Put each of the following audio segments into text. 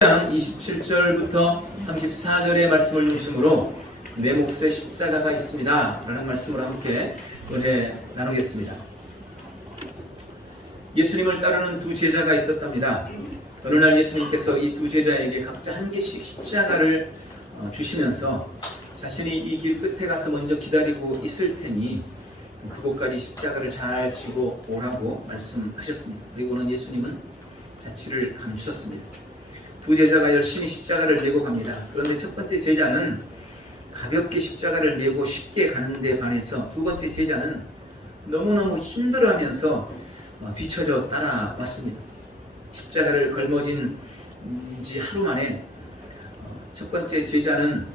장 27절부터 34절의 말씀을 중심으로 내 몫에 십자가가 있습니다 라는 말씀으로 함께 은혜 나누겠습니다. 예수님을 따르는 두 제자가 있었답니다. 어느 날 예수님께서 이 두 제자에게 각자 한 개씩 십자가를 주시면서 자신이 이 길 끝에 가서 먼저 기다리고 있을 테니 그곳까지 십자가를 잘 지고 오라고 말씀하셨습니다. 그리고는 예수님은 자취를 감추셨습니다. 두 제자가 열심히 십자가를 메고 갑니다. 그런데 첫 번째 제자는 가볍게 십자가를 메고 쉽게 가는 데 반해서 두 번째 제자는 너무너무 힘들어하면서 뒤처져 따라왔습니다. 십자가를 걸머진 지 하루 만에 첫 번째 제자는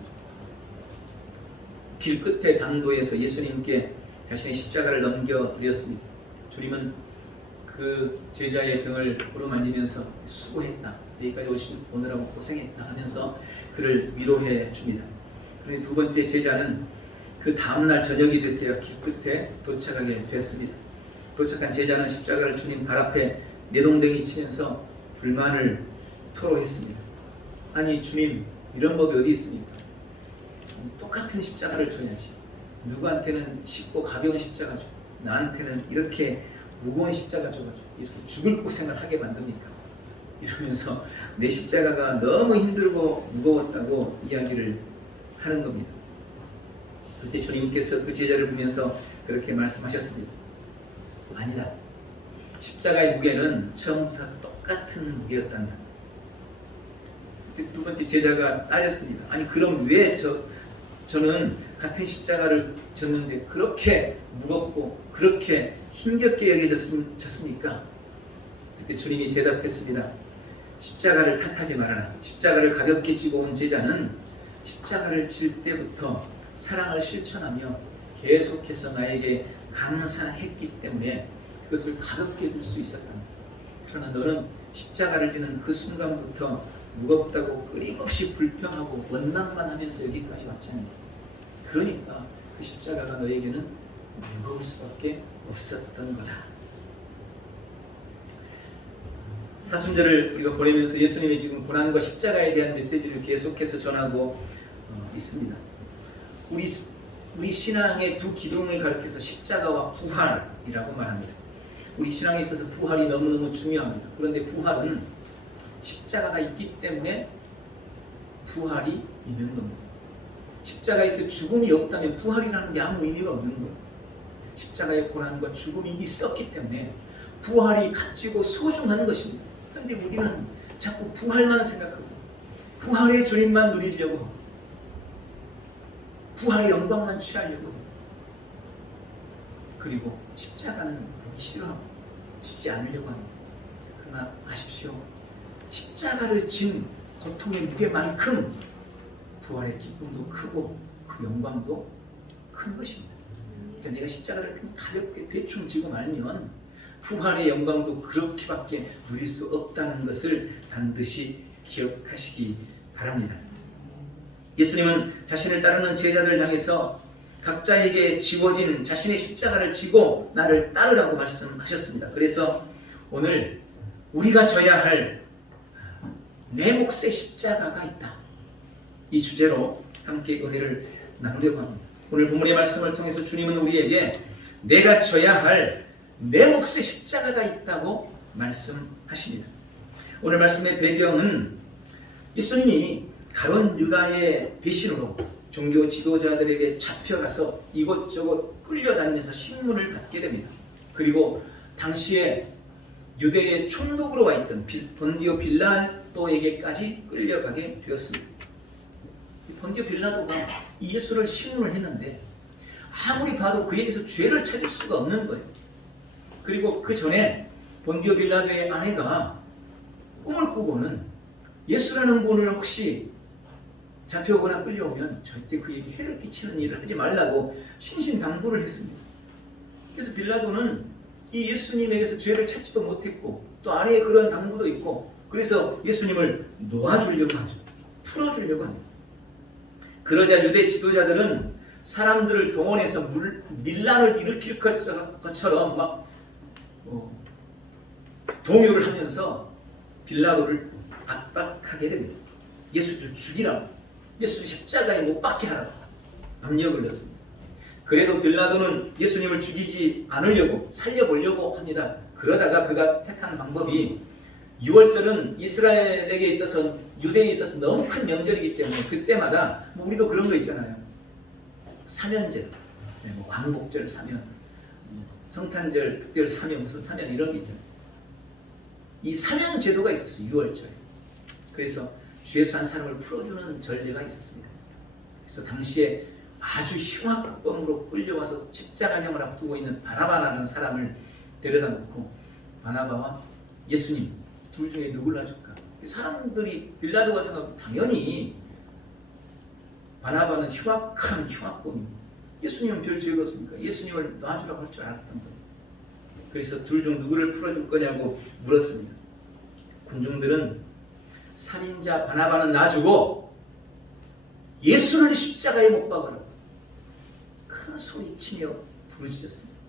길 끝의 당도에서 예수님께 자신의 십자가를 넘겨드렸습니다. 주님은 그 제자의 등을 어루만지면서 수고했다, 여기까지 오느라고 고생했다 하면서 그를 위로해 줍니다. 그런데 두 번째 제자는 그 다음날 저녁이 됐어야 길 끝에 도착하게 됐습니다. 도착한 제자는 십자가를 주님 발 앞에 내동댕이 치면서 불만을 토로했습니다. 아니 주님, 이런 법이 어디 있습니까? 똑같은 십자가를 줘야지. 누구한테는 쉽고 가벼운 십자가 줘, 나한테는 이렇게 무거운 십자가 줘가지고 이렇게 죽을 고생을 하게 만듭니까? 이러면서 내 십자가가 너무 힘들고 무거웠다고 이야기를 하는 겁니다. 그때 주님께서 그 제자를 보면서 그렇게 말씀하셨습니다. 아니다. 십자가의 무게는 처음부터 똑같은 무게였단다. 그때 두 번째 제자가 따졌습니다. 아니 그럼 왜 저는 같은 십자가를 졌는데 그렇게 무겁고 그렇게 힘겹게 여겨졌습니까? 그때 주님이 대답했습니다. 십자가를 탓하지 말아라. 십자가를 가볍게 지고 온 제자는 십자가를 질 때부터 사랑을 실천하며 계속해서 나에게 감사했기 때문에 그것을 가볍게 줄 수 있었다. 그러나 너는 십자가를 지는 그 순간부터 무겁다고 끊임없이 불평하고 원망만 하면서 여기까지 왔잖아요. 그러니까 그 십자가가 너에게는 무거울 수밖에 없었던 거다. 사순절을 우리가 보내면서 예수님이 지금 고난과 십자가에 대한 메시지를 계속해서 전하고 있습니다. 우리 신앙의 두 기둥을 가리켜서 십자가와 부활이라고 말합니다. 우리 신앙에 있어서 부활이 너무너무 중요합니다. 그런데 부활은 십자가가 있기 때문에 부활이 있는 겁니다. 십자가에서 죽음이 없다면 부활이라는 게 아무 의미가 없는 거예요. 십자가의 고난과 죽음이 있었기 때문에 부활이 값지고 소중한 것입니다. 그런데 우리는 자꾸 부활만 생각하고 부활의 주님만 누리려고 부활의 영광만 취하려고 해요. 그리고 십자가는 보기 싫어하고 지지 않으려고 합니다. 그러나 아십시오. 십자가를 진 고통의 무게만큼 부활의 기쁨도 크고 그 영광도 큰 것입니다. 그러니까 내가 십자가를 그냥 가볍게 대충 지고 말면 부활의 영광도 그렇게밖에 누릴 수 없다는 것을 반드시 기억하시기 바랍니다. 예수님은 자신을 따르는 제자들 향해서 각자에게 지워진 자신의 십자가를 지고 나를 따르라고 말씀하셨습니다. 그래서 오늘 우리가 져야 할 내 몫의 십자가가 있다, 이 주제로 함께 은혜를 나누려고 합니다. 오늘 본문의 말씀을 통해서 주님은 우리에게 내가 져야 할 내 몫의 십자가가 있다고 말씀하십니다. 오늘 말씀의 배경은 예수님이 가룟 유다의 배신으로 종교 지도자들에게 잡혀가서 이곳저곳 끌려다니면서 신문을 받게 됩니다. 그리고 당시에 유대의 총독으로 와 있던 본디오 빌라도에게까지 끌려가게 되었습니다. 본디오 빌라도가 이 예수를 신문을 했는데 아무리 봐도 그에게서 죄를 찾을 수가 없는 거예요. 그리고 그 전에 본디오 빌라도의 아내가 꿈을 꾸고는 예수라는 분을 혹시 잡혀오거나 끌려오면 절대 그에게 해를 끼치는 일을 하지 말라고 신신당부를 했습니다. 그래서 빌라도는 이 예수님에게서 죄를 찾지도 못했고 또 아내의 그런 당부도 있고 그래서 예수님을 놓아주려고 하죠. 풀어주려고 합니다. 그러자 유대 지도자들은 사람들을 동원해서 밀란을 일으킬 것처럼 막 동요를 하면서 빌라도를 압박하게 됩니다. 예수를 죽이라고, 예수를 십자가에 못 박게 하라고 압력을 넣습니다. 그래도 빌라도는 예수님을 죽이지 않으려고 살려보려고 합니다. 그러다가 그가 택한 방법이, 6월절은 이스라엘에게 있어서, 유대에 있어서 너무 큰 명절이기 때문에 그때마다 우리도 그런 거 있잖아요. 사면제도, 광복절 사면, 성탄절 특별 사면, 무슨 사면 이런 게 있잖아요. 이 사면 제도가 있었어요. 6월절에. 그래서 죄수 한 사람을 풀어주는 전례가 있었습니다. 그래서 당시에 아주 흉악범으로 끌려와서 십자가형을 앞두고 있는 바나바라는 사람을 데려다 놓고, 바나바와 예수님 둘 중에 누굴 놔줄까? 사람들이, 빌라도가 생각하면 당연히 바나바는 흉악한 흉악범입니다. 예수님은 별 죄가 없으니까 예수님을 놔주라고 할 줄 알았던 거예요. 그래서 둘 중 누구를 풀어줄 거냐고 물었습니다. 군중들은 살인자 바나바는 놔주고 예수를 십자가에 못 박으라 큰 소리치며 부르짖었습니다.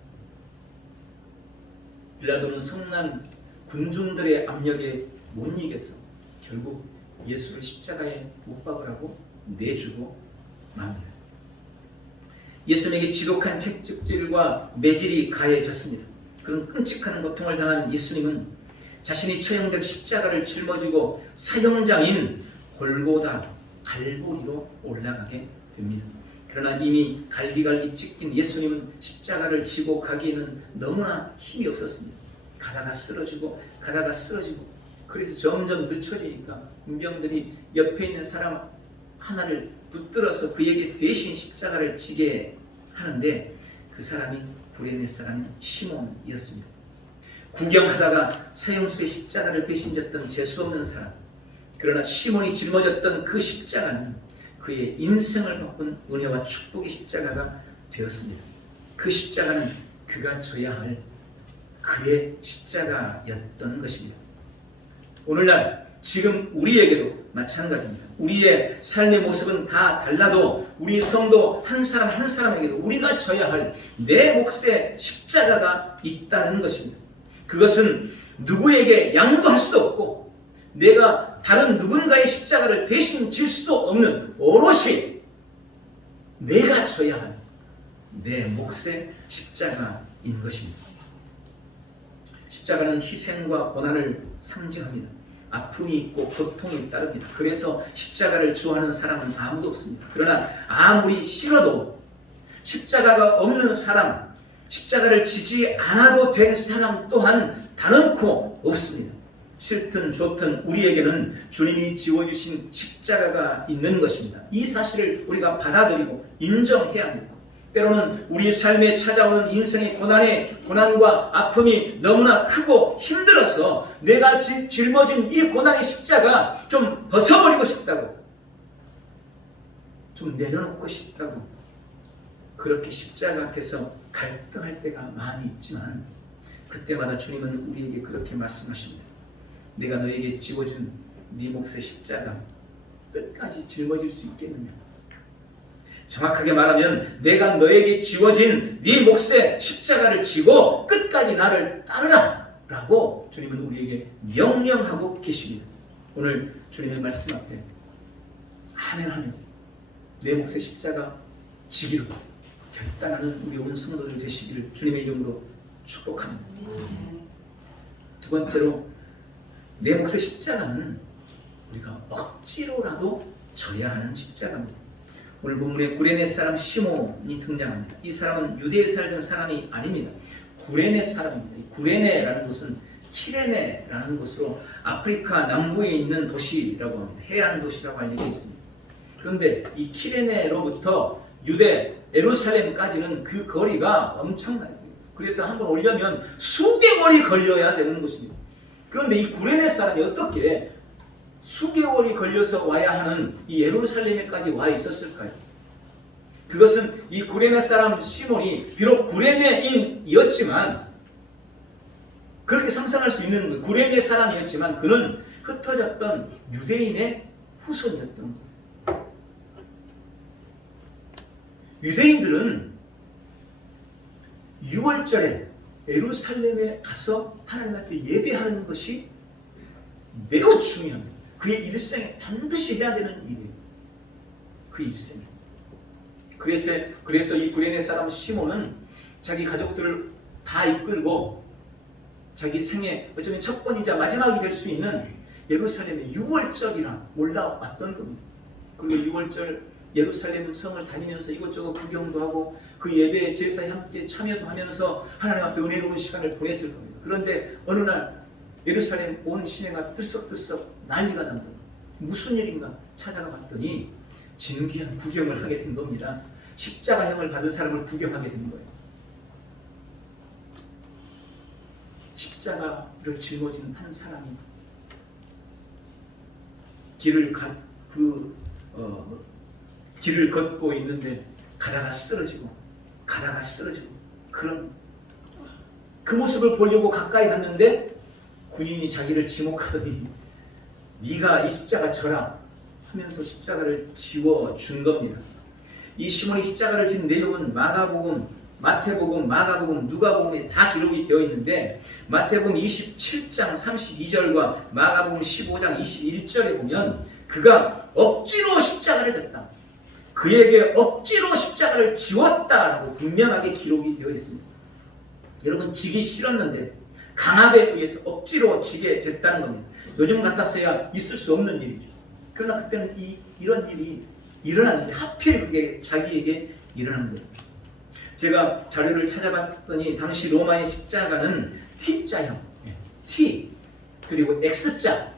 빌라도는 성난 군중들의 압력에 못 이겨서 결국 예수를 십자가에 못 박으라고 내주고 맙니다. 예수님에게 지독한 채찍질과 매질이 가해졌습니다. 그런 끔찍한 고통을 당한 예수님은 자신이 처형된 십자가를 짊어지고 사형장인 골고다 갈보리로 올라가게 됩니다. 그러나 이미 갈기갈기 찢긴 예수님은 십자가를 지고 가기에는 너무나 힘이 없었습니다. 가다가 쓰러지고 가다가 쓰러지고, 그래서 점점 늦춰지니까 문병들이 옆에 있는 사람 하나를 붙들어서 그에게 대신 십자가를 지게 하는데, 그 사람이 구레네 사람인 시몬이었습니다. 구경하다가 사형수의 십자가를 대신 졌던 재수없는 사람. 그러나 시몬이 짊어졌던 그 십자가는 그의 인생을 바꾼 은혜와 축복의 십자가가 되었습니다. 그 십자가는 그가 져야 할 그의 십자가였던 것입니다. 오늘날 지금 우리에게도 마찬가지입니다. 우리의 삶의 모습은 다 달라도 우리 성도 한 사람 한 사람에게도 우리가 져야 할 내 몫의 십자가가 있다는 것입니다. 그것은 누구에게 양도할 수도 없고 내가 다른 누군가의 십자가를 대신 질 수도 없는 오롯이 내가 져야 할 내 몫의 십자가인 것입니다. 십자가는 희생과 고난을 상징합니다. 아픔이 있고 고통이 따릅니다. 그래서 십자가를 좋아하는 사람은 아무도 없습니다. 그러나 아무리 싫어도 십자가가 없는 사람, 십자가를 지지 않아도 될 사람 또한 단언코 없습니다. 싫든 좋든 우리에게는 주님이 지어주신 십자가가 있는 것입니다. 이 사실을 우리가 받아들이고 인정해야 합니다. 때로는 우리 삶에 찾아오는 인생의 고난과 아픔이 너무나 크고 힘들어서 내가 짊어진 이 고난의 십자가 좀 벗어버리고 싶다고, 좀 내려놓고 싶다고, 그렇게 십자가 앞에서 갈등할 때가 많이 있지만 그때마다 주님은 우리에게 그렇게 말씀하십니다. 내가 너에게 지워준 네 몫의 십자가 끝까지 짊어질 수 있겠느냐? 정확하게 말하면 내가 너에게 지워진 네 몫의 십자가를 지고 끝까지 나를 따르라 라고 주님은 우리에게 명령하고 계십니다. 오늘 주님의 말씀 앞에 아멘하며 내 몫의 십자가 지기로 결단하는 우리 온 성도들 되시기를 주님의 이름으로 축복합니다. 두 번째로, 내 몫의 십자가는 우리가 억지로라도 져야 하는 십자가입니다. 오늘 본문에 구레네 사람 시몬이 등장합니다. 이 사람은 유대에 살던 사람이 아닙니다. 구레네 사람입니다. 구레네라는 곳은 키레네라는 곳으로 아프리카 남부에 있는 도시라고 합니다. 해안 도시라고 알려져 있습니다. 그런데 이 키레네로부터 유대 예루살렘까지는 그 거리가 엄청나요. 그래서 한번 오려면 수개월이 걸려야 되는 곳입니다. 그런데 이 구레네 사람이 어떻게 수개월이 걸려서 와야 하는 이 예루살렘에까지 와 있었을까요? 그것은 이 구레네 사람 시몬이 비록 구레네인이었지만, 그렇게 상상할 수 있는 거예요. 구레네 사람이었지만 그는 흩어졌던 유대인의 후손이었던 거예요. 유대인들은 6월절에 예루살렘에 가서 하나님 앞에 예배하는 것이 매우 중요합니다. 그의 일생에 반드시 해야 되는 일이에요. 그 일생에. 그래서 이 구레네 사람 시몬은 자기 가족들을 다 이끌고 자기 생애 어쩌면 첫 번이자 마지막이 될 수 있는 예루살렘의 유월절이나 올라왔던 겁니다. 그리고 유월절 예루살렘 성을 다니면서 이것저것 구경도 하고 그 예배 제사에 함께 참여도 하면서 하나님 앞에 은혜로운 시간을 보냈을 겁니다. 그런데 어느 날 예루살렘 온 시내가 들썩들썩 난리가 난 거예요. 무슨 일인가 찾아가 봤더니 진귀한 구경을 하게 된 겁니다. 십자가형을 받은 사람을 구경하게 된 거예요. 십자가를 짊어진 한 사람이 길을 걷고 있는데 가다가 쓰러지고 그런 그 모습을 보려고 가까이 갔는데 군인이 자기를 지목하더니 네가 이 십자가 져라 하면서 십자가를 지워준 겁니다. 이 시몬이 십자가를 진 내용은 마가복음, 마태복음, 마가복음, 누가복음에 다 기록이 되어 있는데 마태복음 27장 32절과 마가복음 15장 21절에 보면 그가 억지로 십자가를 졌다. 그에게 억지로 십자가를 지웠다라고 분명하게 기록이 되어 있습니다. 여러분 지기 싫었는데 강압에 의해서 억지로 지게 됐다는 겁니다. 요즘 같았어야 있을 수 없는 일이죠. 그러나 그때는 이런 일이 일어났는데 하필 그게 자기에게 일어난 거예요. 제가 자료를 찾아봤더니 당시 로마의 십자가는 T자형, T 그리고 X자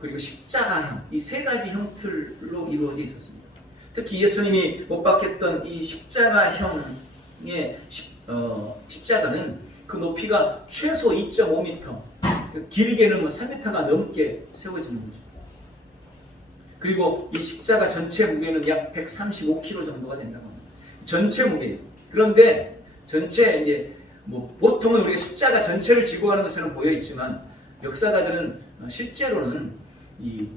그리고 십자가형 이 세 가지 형틀로 이루어져 있었습니다. 특히 예수님이 못 박혔던 이 십자가형의 십자가는 그 높이가 최소 2.5m, 길게는 3m가 넘게 세워지는 거죠. 그리고 이 십자가 전체 무게는 약 135kg 정도가 된다고 합니다. 전체 무게예요. 그런데 전체 이제 보통은 우리가 십자가 전체를 지고 가는 것처럼 보여 있지만 역사가들은 실제로는 이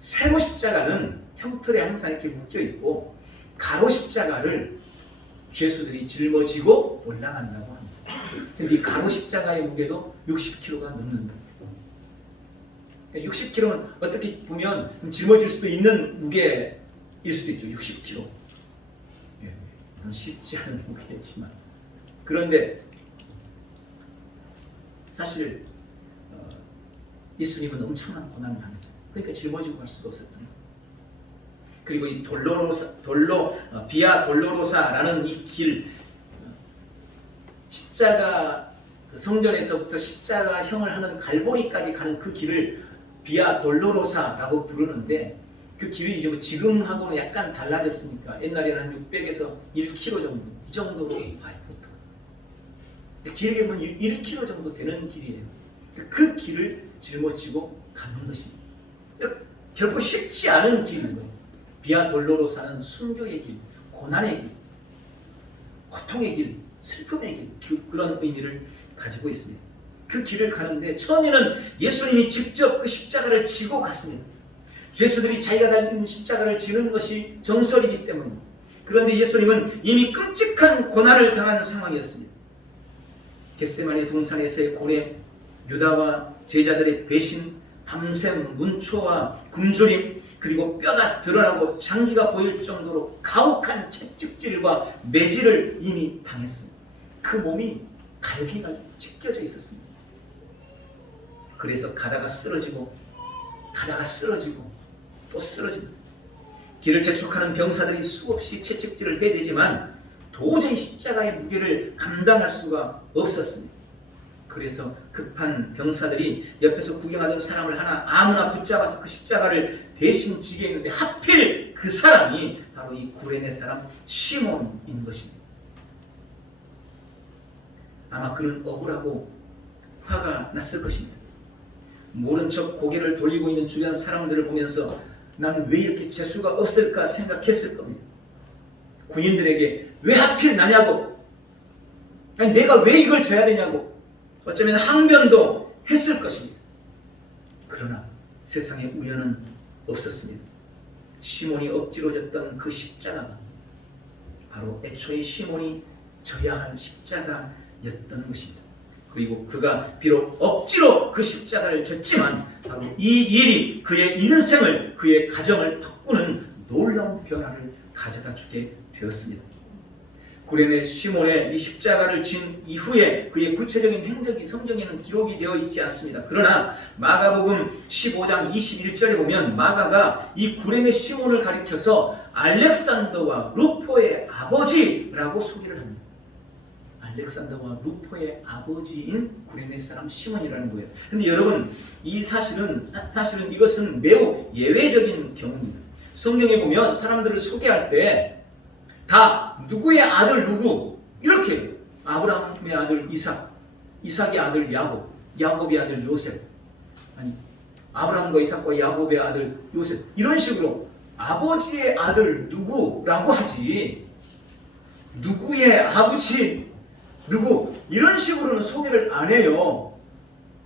세로 십자가는 형틀에 항상 이렇게 묶여 있고 가로 십자가를 죄수들이 짊어지고 올라간다고 합니다. 근데 이 가로 십자가의 무게도 60kg가 넘는다. 60kg는 어떻게 보면 짊어질 수도 있는 무게일 수도 있죠. 60kg. 쉽지 않은 무게였지만 그런데 사실 예수님은 엄청난 고난을 당했잖아요. 그러니까 짊어지고 갈 수가 없었던 거예요. 그리고 이 비아 돌로로사라는 이 길 십자가 성전에서부터 십자가형을 하는 갈보리까지 가는 그 길을 비아 돌로로사라고 부르는데 그 길의 이름은 지금하고는 약간 달라졌으니까 옛날에는 한 600에서 1km 정도 이 정도로 봐요 보통. 길게 보면 1km 정도 되는 길이에요. 그 길을 짊어지고 가는 것입니다. 결코 쉽지 않은 길인 거예요. 비아 돌로로사는 순교의 길, 고난의 길, 고통의 길, 슬픔의 길 그런 의미를 가지고 있습니다. 그 길을 가는데 처음에는 예수님이 직접 그 십자가를 지고 갔습니다. 죄수들이 자기가 달린 십자가를 지는 것이 정설이기 때문입니다. 그런데 예수님은 이미 끔찍한 고난을 당하는 상황이었습니다. 겟세마네 동산에서의 고뇌, 유다와 제자들의 배신, 밤샘 문초와 굶주림, 그리고 뼈가 드러나고 장기가 보일 정도로 가혹한 채찍질과 매질을 이미 당했습니다. 그 몸이 갈기가 찢겨져 있었습니다. 그래서 가다가 쓰러지고 또 쓰러집니다. 길을 재촉하는 병사들이 수없이 채찍질을 해대지만 도저히 십자가의 무게를 감당할 수가 없었습니다. 그래서 급한 병사들이 옆에서 구경하던 사람을 하나 아무나 붙잡아서 그 십자가를 대신 지게 했는데 하필 그 사람이 바로 이 구레네 사람 시몬인 것입니다. 아마 그는 억울하고 화가 났을 것입니다. 모른 척 고개를 돌리고 있는 주변 사람들을 보면서 나는 왜 이렇게 재수가 없을까 생각했을 겁니다. 군인들에게 왜 하필 나냐고, 아니 내가 왜 이걸 져야 되냐고 어쩌면 항변도 했을 것입니다. 그러나 세상에 우연은 없었습니다. 시몬이 억지로 졌던 그 십자가가 바로 애초에 시몬이 져야 할 십자가였던 것입니다. 그리고 그가 비록 억지로 그 십자가를 졌지만 바로 이 일이 그의 인생을, 그의 가정을 바꾸는 놀라운 변화를 가져다 주게 되었습니다. 구레네 시몬의 이 십자가를 진 이후에 그의 구체적인 행적이 성경에는 기록이 되어 있지 않습니다. 그러나 마가복음 15장 21절에 보면 마가가 이 구레네 시몬을 가리켜서 알렉산더와 루포의 아버지라고 소개를 합니다. 알렉산더와 루포의 아버지인 구레네 사람 시몬이라는 거예요. 그런데 여러분, 이 사실은 이것은 매우 예외적인 경우입니다. 성경에 보면 사람들을 소개할 때 다 누구의 아들 누구 이렇게 해요. 아브라함의 아들 이삭, 이삭의 아들 야곱, 야곱의 아들 요셉, 아니 아브라함과 이삭과 야곱의 아들 요셉, 이런 식으로 아버지의 아들 누구라고 하지 누구의 아버지 누구 이런 식으로는 소개를 안 해요.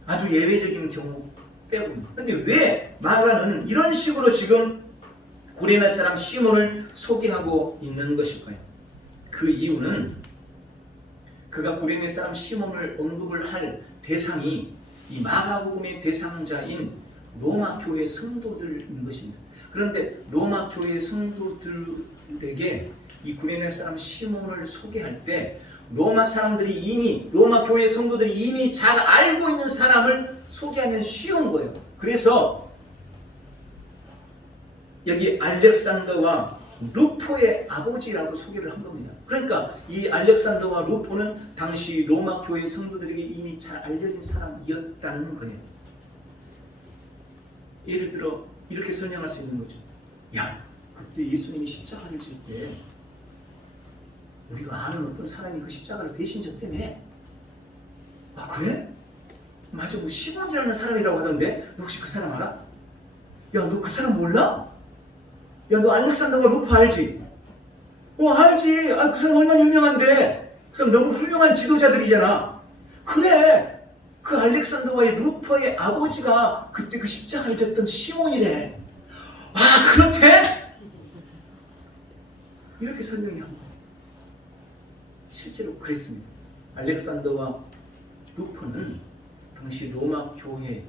아주 예외적인 경우 빼고는. 그런데 왜 마가는 이런 식으로 지금 구레네 사람 시몬을 소개하고 있는 것일까요? 그 이유는 그가 구레네 사람 시몬을 언급을 할 대상이 이 마가복음의 대상자인 로마 교회 성도들인 것입니다. 그런데 로마 교회 성도들에게 이 구레네 사람 시몬을 소개할 때 로마 교회 성도들이 이미 잘 알고 있는 사람을 소개하면 쉬운 거예요. 그래서 여기 알렉산더와 루포의 아버지라고 소개를 한 겁니다. 그러니까 이 알렉산더와 루포는 당시 로마 교회 성도들에게 이미 잘 알려진 사람이었다는 거예요. 예를 들어 이렇게 설명할 수 있는 거죠. 야, 그때 예수님이 십자가를 질 때 우리가 아는 어떤 사람이 그 십자가를 대신 졌다며. 아 그래? 맞아, 뭐 시몬이라는 사람이라고 하던데 너 혹시 그 사람 알아? 야, 너 그 사람 몰라? 야, 너 알렉산더와 루포 알지? 알지. 아, 그 사람 얼마나 유명한데. 그 사람 너무 훌륭한 지도자들이잖아. 그래. 그 알렉산더와 루포의 아버지가 그때 그 십자가를 졌던 시몬이래. 아, 그렇대? 이렇게 설명이 한 거예요. 실제로 그랬습니다. 알렉산더와 루포는 당시 로마 교회,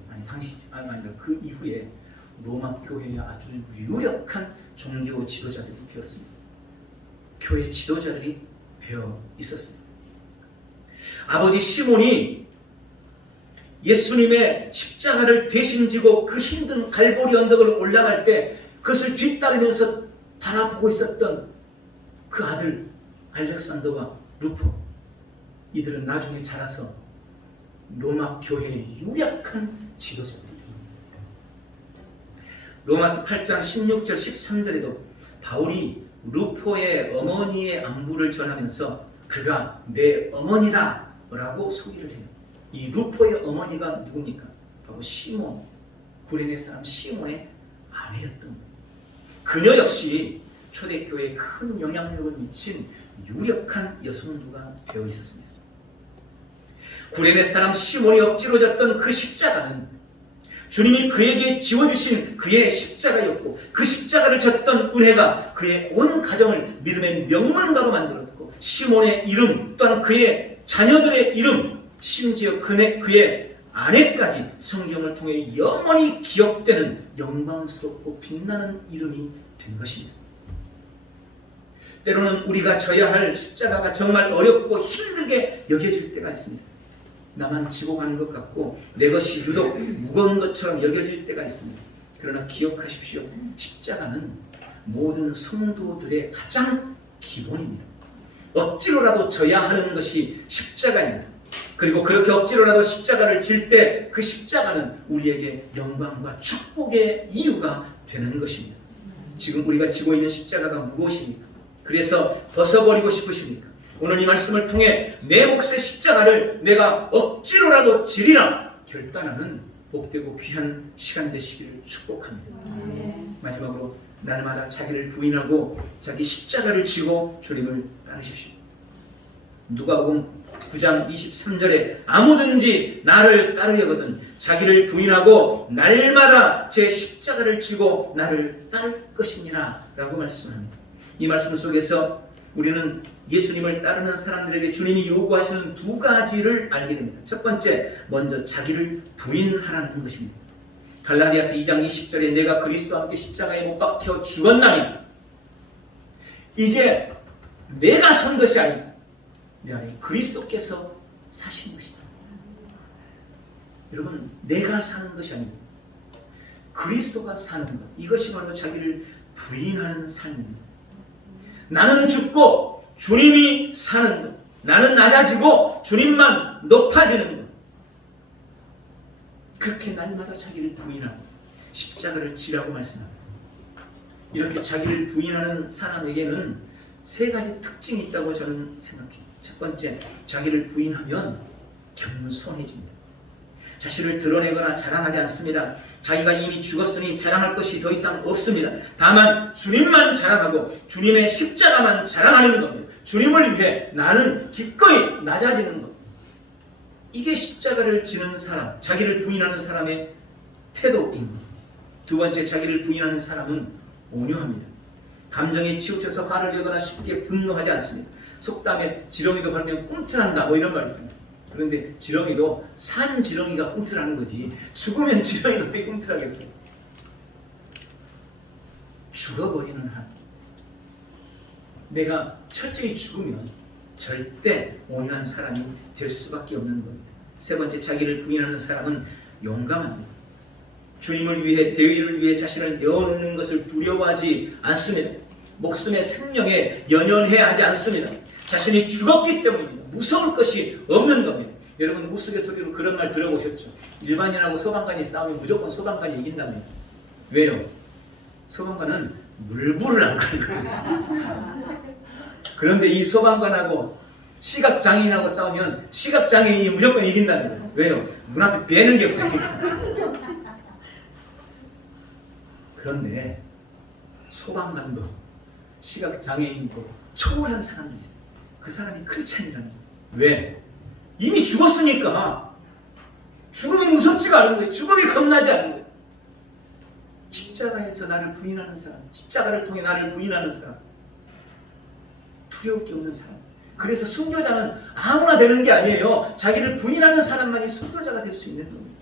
그 이후에 로마 교회의 아주 유력한 종교 지도자들이 되었습니다. 교회 지도자들이 되어 있었습니다. 아버지 시몬이 예수님의 십자가를 대신 지고 그 힘든 갈보리 언덕을 올라갈 때 그것을 뒤따르면서 바라보고 있었던 그 아들 알렉산더와 루포, 이들은 나중에 자라서 로마 교회의 유력한 지도자들이 로마서 8장 16절 13절에도 바울이 루포의 어머니의 안부를 전하면서 그가 내 어머니다 라고 소개를 해요. 이 루포의 어머니가 누굽니까? 바로 시몬, 구레네 사람 시몬의 아내였던 거예요. 그녀 역시 초대교회에 큰 영향력을 미친 유력한 여성도가 되어 있었습니다. 구레네 사람 시몬이 억지로 졌던 그 십자가는 주님이 그에게 지워주신 그의 십자가였고 그 십자가를 졌던 은혜가 그의 온 가정을 믿음의 명문가로 만들었고 시몬의 이름 또한 그의 자녀들의 이름 심지어 그의 아내까지 성경을 통해 영원히 기억되는 영광스럽고 빛나는 이름이 된 것입니다. 때로는 우리가 져야 할 십자가가 정말 어렵고 힘들게 여겨질 때가 있습니다. 나만 지고 가는 것 같고 내 것이 유독 무거운 것처럼 여겨질 때가 있습니다. 그러나 기억하십시오. 십자가는 모든 성도들의 가장 기본입니다. 억지로라도 져야 하는 것이 십자가입니다. 그리고 그렇게 억지로라도 십자가를 질 때 그 십자가는 우리에게 영광과 축복의 이유가 되는 것입니다. 지금 우리가 지고 있는 십자가가 무엇입니까? 그래서 벗어버리고 싶으십니까? 오늘 이 말씀을 통해 내 몫의 십자가를 내가 억지로라도 지리라 결단하는 복되고 귀한 시간 되시기를 축복합니다. 마지막으로 날마다 자기를 부인하고 자기 십자가를 지고 주님을 따르십시오. 누가복음 9장 23절에 아무든지 나를 따르려거든 자기를 부인하고 날마다 제 십자가를 지고 나를 따를 것이니라 라고 말씀합니다. 이 말씀 속에서 우리는 예수님을 따르는 사람들에게 주님이 요구하시는 두 가지를 알게 됩니다. 첫 번째, 먼저 자기를 부인하라는 것입니다. 갈라디아서 2장 20절에 내가 그리스도와 함께 십자가에 못 박혀 죽었나니 이제 내가 선 것이 아니고 내 안에 그리스도께서 사신 것이다. 여러분, 내가 사는 것이 아니고 그리스도가 사는 것, 이것이 바로 자기를 부인하는 삶입니다. 나는 죽고 주님이 사는 것, 나는 낮아지고 주님만 높아지는 것, 그렇게 날마다 자기를 부인하고 십자가를 지라고 말씀합니다. 이렇게 자기를 부인하는 사람에게는 세 가지 특징이 있다고 저는 생각해요. 첫 번째, 자기를 부인하면 겸손해집니다. 자신을 드러내거나 자랑하지 않습니다. 자기가 이미 죽었으니 자랑할 것이 더 이상 없습니다. 다만 주님만 자랑하고 주님의 십자가만 자랑하는 겁니다. 주님을 위해 나는 기꺼이 낮아지는 것. 이게 십자가를 지는 사람, 자기를 부인하는 사람의 태도인 겁니다. 두 번째, 자기를 부인하는 사람은 온유합니다. 감정에 치우쳐서 화를 내거나 쉽게 분노하지 않습니다. 속담에 지렁이도 밟으면 꿈틀한다 뭐 이런 말이 있습니다. 그런데 지렁이도 산 지렁이가 꿈틀하는 거지 죽으면 지렁이가 어떻게 꿈틀하겠어요? 죽어버리는 한 내가 철저히 죽으면 절대 온유한 사람이 될 수밖에 없는 겁니다. 세 번째, 자기를 부인하는 사람은 용감합니다. 주님을 위해, 대의를 위해 자신을 내어놓는 것을 두려워하지 않습니다. 목숨의 생명에 연연해야 하지 않습니다. 자신이 죽었기 때문입니다. 무서울 것이 없는 겁니다. 여러분, 우스갯소리로 그런 말 들어보셨죠? 일반인하고 소방관이 싸우면 무조건 소방관이 이긴답니다. 왜요? 소방관은 물불을 안 가리거든요. 그런데 이 소방관하고 시각장애인하고 싸우면 시각장애인이 무조건 이긴답니다. 왜요? 눈앞에 뵈는 게 없으니까. 그런데 소방관도 시각장애인도 초월한 사람이 있어요. 그 사람이 크리스찬이라는 거예요. 왜? 이미 죽었으니까 죽음이 무섭지가 않은 거예요. 죽음이 겁나지 않은 거예요. 십자가에서 나를 부인하는 사람, 십자가를 통해 나를 부인하는 사람, 두려울 게 없는 사람. 그래서 순교자는 아무나 되는 게 아니에요. 자기를 부인하는 사람만이 순교자가 될 수 있는 겁니다.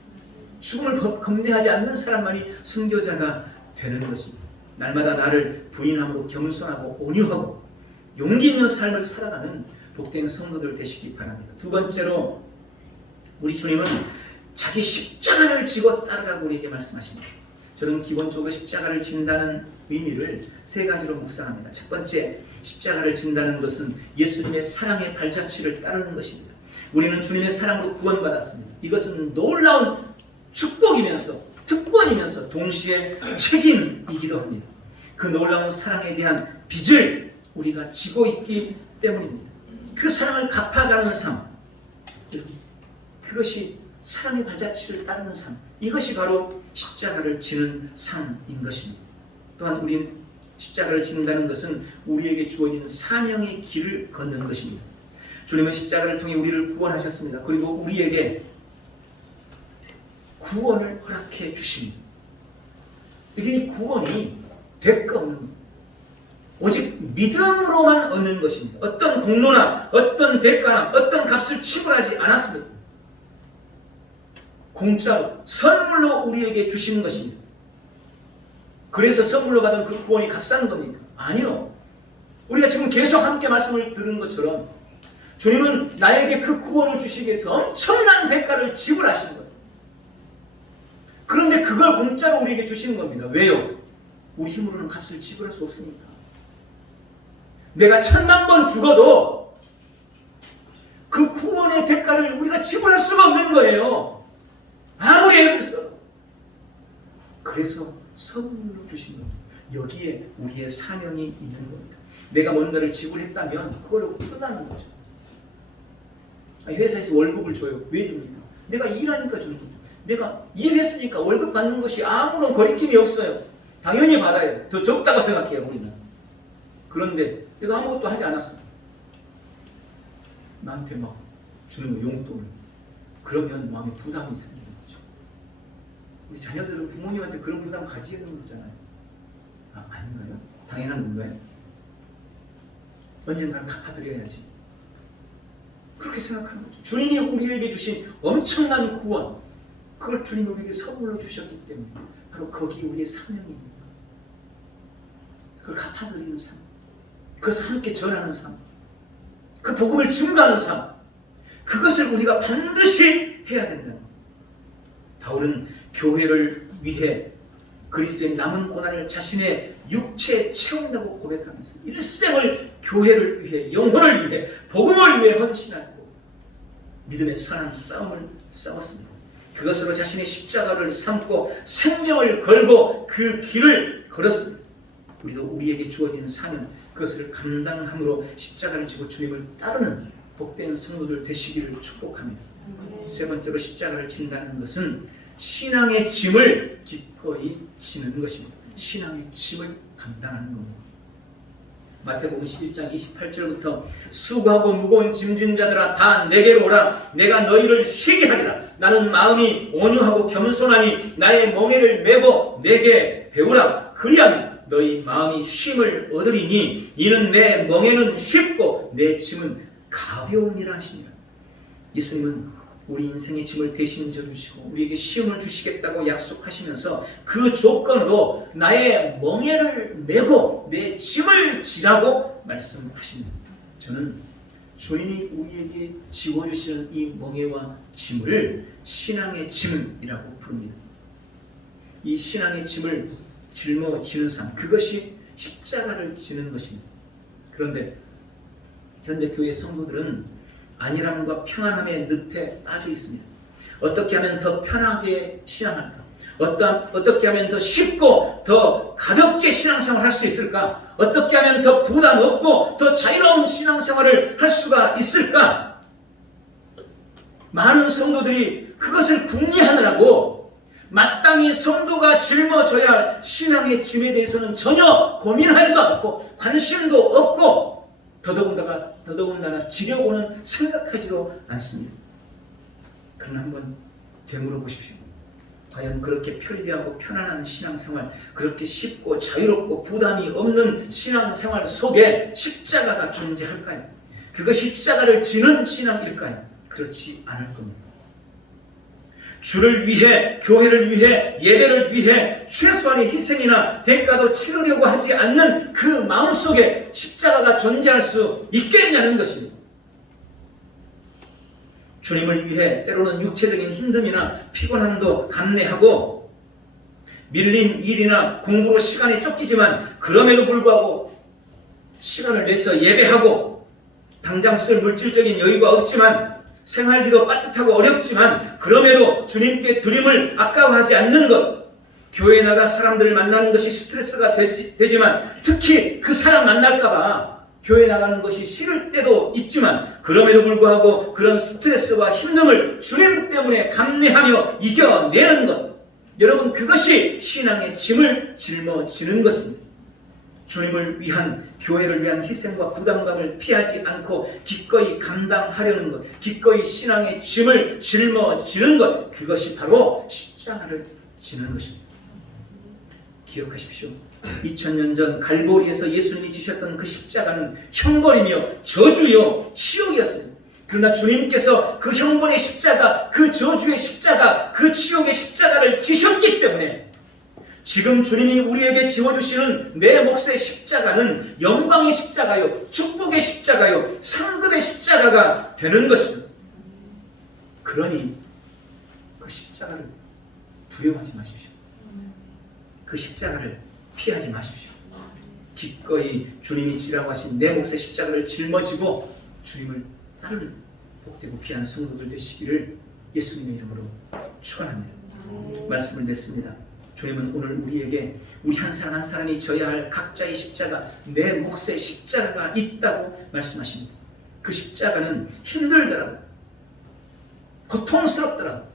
죽음을 겁내하지 않는 사람만이 순교자가 되는 것입니다. 날마다 나를 부인함으로 겸손하고 온유하고 용기 있는 삶을 살아가는 복된 성도들 되시기 바랍니다. 두 번째로 우리 주님은 자기 십자가를 지고 따르라고 우리에게 말씀하십니다. 저는 기본적으로 십자가를 진다는 의미를 세 가지로 묵상합니다. 첫 번째, 십자가를 진다는 것은 예수님의 사랑의 발자취를 따르는 것입니다. 우리는 주님의 사랑으로 구원받았습니다. 이것은 놀라운 축복이면서 특권이면서 동시에 책임이기도 합니다. 그 놀라운 사랑에 대한 빚을 우리가 지고 있기 때문입니다. 그 사랑을 갚아가는 삶, 그것이 사랑의 발자취를 따르는 삶, 이것이 바로 십자가를 지는 삶인 것입니다. 또한 우리는 십자가를 지는다는 것은 우리에게 주어진 사명의 길을 걷는 것입니다. 주님은 십자가를 통해 우리를 구원하셨습니다. 그리고 우리에게 구원을 허락해 주십니다. 이게 구원이 대가 없는 겁니다. 오직 믿음으로만 얻는 것입니다. 어떤 공로나 어떤 대가나 어떤 값을 지불하지 않았습니다. 공짜로 선물로 우리에게 주시는 것입니다. 그래서 선물로 받은 그 구원이 값싼 겁니까? 아니요. 우리가 지금 계속 함께 말씀을 들은 것처럼 주님은 나에게 그 구원을 주시기 위해서 엄청난 대가를 지불하신 거예요. 그런데 그걸 공짜로 우리에게 주시는 겁니다. 왜요? 우리 힘으로는 값을 지불할 수 없으니까. 내가 1000만 번 죽어도 그 구원의 대가를 우리가 지불할 수가 없는 거예요. 아무리 애를 써도. 그래서 선물로 주신 겁니다. 여기에 우리의 사명이 있는 겁니다. 내가 뭔가를 지불했다면 그걸로 끝나는 거죠. 회사에서 월급을 줘요. 왜 줍니까? 내가 일하니까 주는 거죠. 내가 일했으니까 월급 받는 것이 아무런 거리낌이 없어요. 당연히 받아요. 더 적다고 생각해요, 우리는. 그런데 내가 아무것도 하지 않았어. 나한테 막 주는 거, 용돈을. 그러면 마음에 부담이 생기는 거죠. 우리 자녀들은 부모님한테 그런 부담 가지게 되는 거잖아요. 아닌가요? 당연한 건가요? 언젠가는 갚아드려야지. 그렇게 생각하는 거죠. 주님이 우리에게 주신 엄청난 구원, 그걸 주님이 우리에게 선물로 주셨기 때문에 바로 거기 우리의 사명이 있는 거예요. 그걸 갚아드리는 삶, 그것을 함께 전하는 삶, 그 복음을 증거하는 삶, 그것을 우리가 반드시 해야 된다는 거예요. 바울은 교회를 위해 그리스도의 남은 고난을 자신의 육체에 채운다고 고백하면서 일생을 교회를 위해, 영혼을 위해, 복음을 위해 헌신하고 믿음의 선한 싸움을 싸웠습니다. 그것으로 자신의 십자가를 삼고 생명을 걸고 그 길을 걸었습니다. 우리도 우리에게 주어진 사명, 그것을 감당함으로 십자가를 지고 주님을 따르는 복된 성도들 되시기를 축복합니다. 세 번째로 십자가를 진다는 것은 신앙의 짐을 기꺼이 지는 것입니다. 신앙의 짐을 감당하는 겁니다. 마태복음 11장 28절부터 수고하고 무거운 짐진 자들아 다 내게로 오라. 내가 너희를 쉬게 하리라. 나는 마음이 온유하고 겸손하니 나의 멍에를 메고 내게 배우라. 그리하면 너희 마음이 쉼을 얻으리니 이는 내 멍에는 쉽고 내 짐은 가벼우니라 하시니라. 예수님은 우리 인생의 짐을 대신 져주시고 우리에게 쉼을 주시겠다고 약속하시면서 그 조건으로 나의 멍에를 메고 내 짐을 지라고 말씀하십니다. 저는 주님이 우리에게 지워주시는 이 멍에와 짐을 신앙의 짐이라고 부릅니다. 이 신앙의 짐을 짊어지는 삶, 그것이 십자가를 지는 것입니다. 그런데 현대교회 성도들은 안일함과 평안함의 늪에 빠져 있습니다. 어떻게 하면 더 편하게 신앙할까? 어떻게 하면 더 쉽고 더 가볍게 신앙생활을 할 수 있을까? 어떻게 하면 더 부담 없고 더 자유로운 신앙생활을 할 수가 있을까? 많은 성도들이 그것을 궁리하느라고 마땅히 성도가 짊어져야 할 신앙의 짐에 대해서는 전혀 고민하지도 않고 관심도 없고 더더군다나 지려고는 생각하지도 않습니다. 그러나 한번 되물어 보십시오. 과연 그렇게 편리하고 편안한 신앙생활, 그렇게 쉽고 자유롭고 부담이 없는 신앙생활 속에 십자가가 존재할까요? 그것이 십자가를 지는 신앙일까요? 그렇지 않을 겁니다. 주를 위해, 교회를 위해, 예배를 위해 최소한의 희생이나 대가도 치르려고 하지 않는 그 마음속에 십자가가 존재할 수 있겠냐는 것입니다. 주님을 위해 때로는 육체적인 힘듦이나 피곤함도 감내하고 밀린 일이나 공부로 시간이 쫓기지만 그럼에도 불구하고 시간을 내서 예배하고 당장 쓸 물질적인 여유가 없지만 생활비도 빠듯하고 어렵지만 그럼에도 주님께 드림을 아까워하지 않는 것, 교회에 나가 사람들을 만나는 것이 스트레스가 되지만 특히 그 사람 만날까봐 교회에 나가는 것이 싫을 때도 있지만 그럼에도 불구하고 그런 스트레스와 힘듦을 주님 때문에 감내하며 이겨내는 것, 여러분 그것이 신앙의 짐을 짊어지는 것입니다. 주님을 위한, 교회를 위한 희생과 부담감을 피하지 않고 기꺼이 감당하려는 것, 기꺼이 신앙의 짐을 짊어지는 것, 그것이 바로 십자가를 지는 것입니다. 기억하십시오. 2000년 전 갈보리에서 예수님이 지셨던 그 십자가는 형벌이며 저주요 치욕이었어요. 그러나 주님께서 그 형벌의 십자가, 그 저주의 십자가, 그 치욕의 십자가를 지셨기 때문에 지금 주님이 우리에게 지워주시는 내 몫의 십자가는 영광의 십자가요, 축복의 십자가요, 상급의 십자가가 되는 것입니다. 그러니 그 십자가를 두려워하지 마십시오. 그 십자가를 피하지 마십시오. 기꺼이 주님이 지라고 하신 내 몫의 십자가를 짊어지고 주님을 따르는 복되고 귀한 성도들 되시기를 예수님의 이름으로 축원합니다. 말씀을 냈습니다. 주님은 오늘 우리에게 우리 한 사람 한 사람이 져야 할 각자의 십자가, 내 몫의 십자가가 있다고 말씀하십니다. 그 십자가는 힘들더라도 고통스럽더라도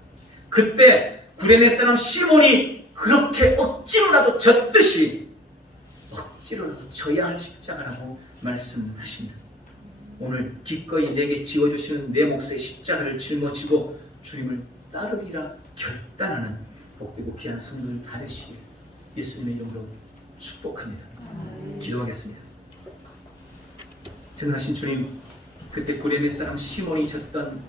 그때 구레네 사람 시몬이 그렇게 억지로라도 졌듯이 억지로라도 져야 할 십자가라고 말씀하십니다. 오늘 기꺼이 내게 지워주시는 내 몫의 십자가를 짊어지고 주님을 따르리라 결단하는 복되고 귀한 성도들 다 되시길 예수님의 이름으로 축복합니다. 기도하겠습니다. 전능하신 주님, 그때 구레네 사람 시몬이 졌던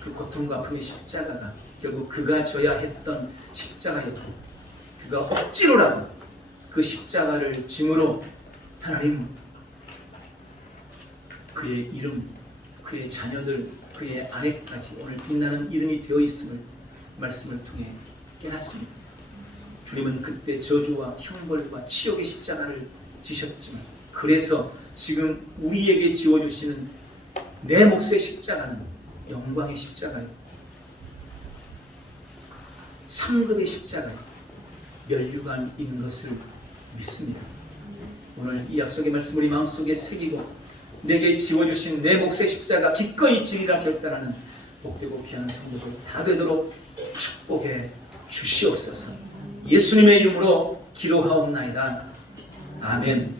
그 고통과 아픔의 십자가가 결국 그가 져야 했던 십자가였고, 그가 억지로라도 그 십자가를 짐으로 하나님 그의 이름, 그의 자녀들, 그의 아내까지 오늘 빛나는 이름이 되어 있음을 말씀을 통해 깨닫습니다. 주님은 그때 저주와 형벌과 치욕의 십자가를 지셨지만, 그래서 지금 우리에게 지어주시는 내 몫의 십자가는 영광의 십자가요, 상급의 십자가요, 면류가 있는 것을 믿습니다. 오늘 이 약속의 말씀을 우리 마음속에 새기고 내게 지어주신 내 몫의 십자가 기꺼이 지리라 결단하는 복되고 귀한 성도들 다 되도록 축복해 주시옵소서. 예수님의 이름으로 기도하옵나이다. 아멘.